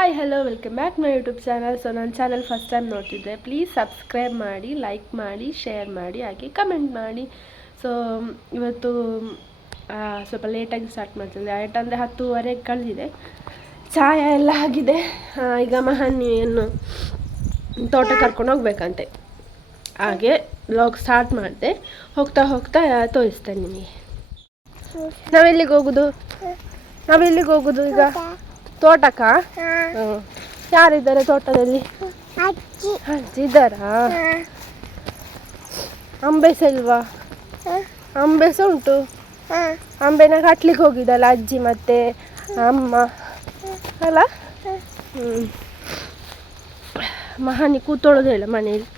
Hi hello welcome back my YouTube channel. So ನನ್ನ channel first time ನೋಡ್ತಿದ್ದೆ, please subscribe ಮಾಡಿ, like ಮಾಡಿ, share ಮಾಡಿ, ಹಾಗೆ ಕಮೆಂಟ್ ಮಾಡಿ. ಸೊ ಇವತ್ತು ಸ್ವಲ್ಪ ಲೇಟಾಗಿ ಸ್ಟಾರ್ಟ್ ಮಾಡ್ತಿದ್ದೆ. ಅಂದರೆ 10:30 ಕಳೆದಿದೆ. ಚಾಯ ಎಲ್ಲ ಆಗಿದೆ. ಈಗ ಮಹನಿಯನ್ನು ತೋಟ ಕರ್ಕೊಂಡು ಹೋಗ್ಬೇಕಂತೆ, ಹಾಗೆ ವ್ಲಾಗ್ ಸ್ಟಾರ್ಟ್ ಮಾಡಿದೆ. ಹೋಗ್ತಾ ಹೋಗ್ತಾ ತೋರಿಸ್ತೇನೆ ನಿಮಗೆ. ನಾವೆಲ್ಲಿಗೆ ಹೋಗುದು ಈಗ? ತೋಟಕ್ಕ? ಯಾರಿದ್ದಾರೆ ತೋಟದಲ್ಲಿ? ಅಜ್ಜಿ ಇದ್ದಾರಾ? ಅಂಬೆಸ ಇಲ್ವಾ? ಅಂಬೆಸ ಉಂಟು. ಅಂಬೆನ ಕಟ್ಲಿಕ್ಕೆ ಹೋಗಿದ್ದಲ್ಲ ಅಜ್ಜಿ ಮತ್ತೆ ಅಮ್ಮ ಅಲ್ಲ. ಮಹಾನಿ ಕೂತೊಳೋದೇ ಇಲ್ಲ ಮನೇಲಿ,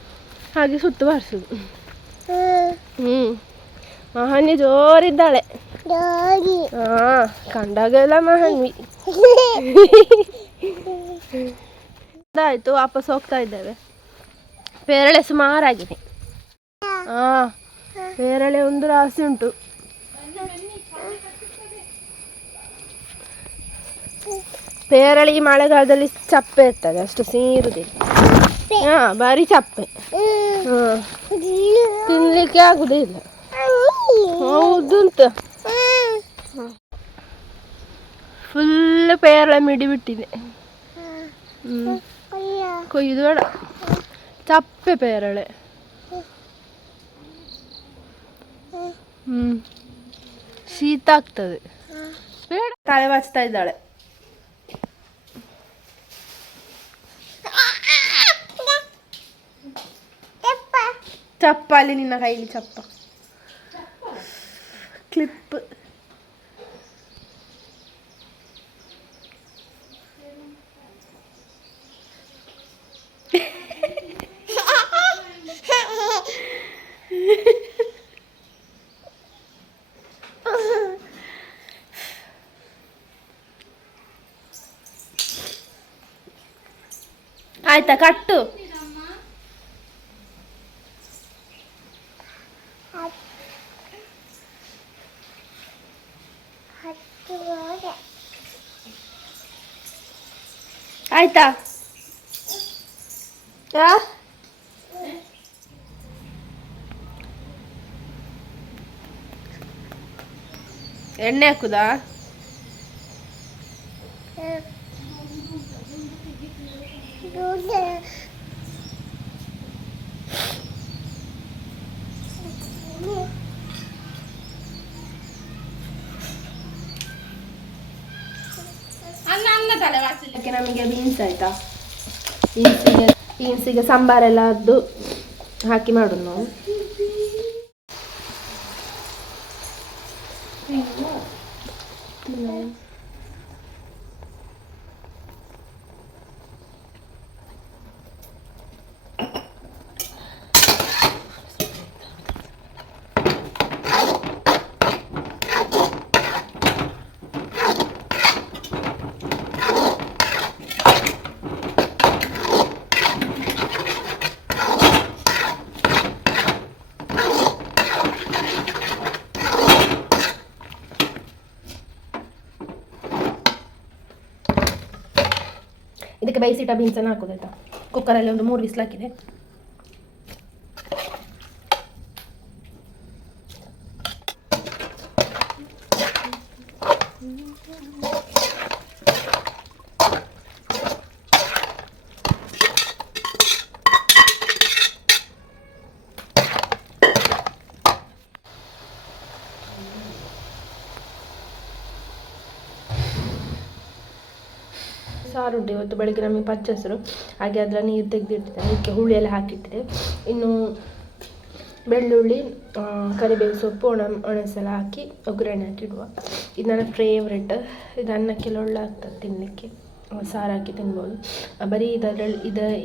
ಹಾಗೆ ಸುತ್ತು ಬಾರಿಸುದು. ಮಹಾನಿ ಜೋರಿದ್ದಾಳೆ. ಕಂಡಾಗೆಲ್ಲ ಮಹಾನ್ವಿ. ಆಯ್ತು, ವಾಪಸ್ ಹೋಗ್ತಾ ಇದ್ದೇವೆ. ಪೇರಳೆ ಸುಮಾರಾಗಿದೆ. ಪೇರಳೆ ಒಂದು ರಾಶಿ ಉಂಟು. ಪೇರಳೆ ಈ ಮಳೆಗಾಲದಲ್ಲಿ ಚಪ್ಪೆ ಇರ್ತದೆ, ಅಷ್ಟು ಸೀರುದಿಲ್ಲ. ಬಾರಿ ಚಪ್ಪೆ. ತಿನ್ಲಿಕ್ಕೆ ಆಗುದೇ ಇಲ್ಲ. ಹೌದುಂತ. ಫುಲ್ ಪೇರಳೆ ಮಿಡಿ ಬಿಟ್ಟಿದೆ. ಕೊಯ್ದು ಬೇಡ, ಚಪ್ಪೆ ಪೇರಳೆ. ಶೀತ ಆಗ್ತದೆ. ಬೇಡ. ತಲೆ ಬಾಚ್ತಾ ಇದ್ದಾಳೆ. ಚಪ್ಪ ಅಲ್ಲಿ ನಿನ್ನ ಕೈಲಿ ಚಪ್ಪ. ಕ್ಲಿಪ್. ಆಯ್ತಾ, ಕಟ್ಟು. ಆಯ್ತಾ? ಎಣ್ಣೆ ಹಾಕುದಾ? ನಮಗೆ ಬೀನ್ಸ್ ಆಯ್ತಾ, ಬೀನ್ಸಿಗೆ ಸಾಂಬಾರೆಲ್ಲ ಅದು ಹಾಕಿ ಮಾಡೋದು ನಾವು. ಇದಕ್ಕೆ ಬೇಯಿಸಿಟ್ಟ ಬೀನ್ಸನ್ನು ಹಾಕೋದಾಯ್ತಾ. ಕುಕ್ಕರಲ್ಲಿ ಒಂದು 3 ವಿಸ್ಲ್ ಹಾಕಿದೆ. ಸಾರು ಉಂಟು. ಇವತ್ತು ಬೆಳಗ್ಗೆ ನಮಗೆ ಪಚ್ಚೆಸರು, ಹಾಗೆ ಅದರ ನೀರು ತೆಗೆದಿಟ್ಟಿದೆ. ಅದಕ್ಕೆ ಹುಳಿ ಎಲ್ಲ ಹಾಕಿಟ್ಟಿದೆ. ಇನ್ನು ಬೆಳ್ಳುಳ್ಳಿ, ಕರಿಬೇವು ಸೊಪ್ಪು, ಒಣಸಲ ಹಾಕಿ ಒಗ್ಗರಣೆ ಹಾಕಿಡುವ. ಇದು ನನ್ನ ಫೇವ್ರೆಟ್. ಇದು ಅನ್ನಕ್ಕೆಲ್ಲ ಒಳ್ಳೆ ಆಗ್ತದೆ ತಿನ್ನಲಿಕ್ಕೆ. ಸಾರು ಹಾಕಿ ತಿನ್ಬೋದು. ಬರೀ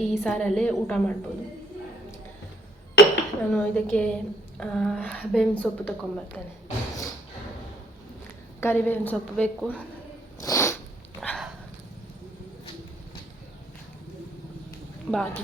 ಈ ಸಾರಲ್ಲೇ ಊಟ ಮಾಡ್ಬೋದು. ನಾನು ಇದಕ್ಕೆ ಬೇವಿನ ಸೊಪ್ಪು ತಗೊಂಬರ್ತೇನೆ. ಕರಿಬೇವಿನ ಸೊಪ್ಪು ಬೇಕು. ಬಾಕಿ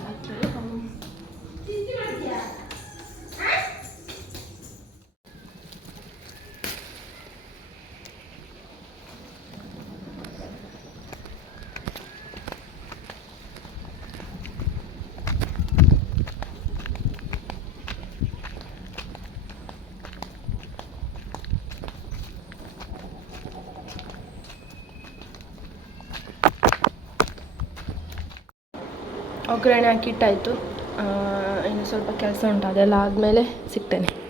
ಒಗ್ಗರಣೆ ಹಾಕಿಟ್ಟಾಯಿತು. ಇನ್ನು ಸ್ವಲ್ಪ ಕೆಲಸ ಉಂಟು, ಅದೆಲ್ಲ ಆದಮೇಲೆ ಸಿಗ್ತೇನೆ.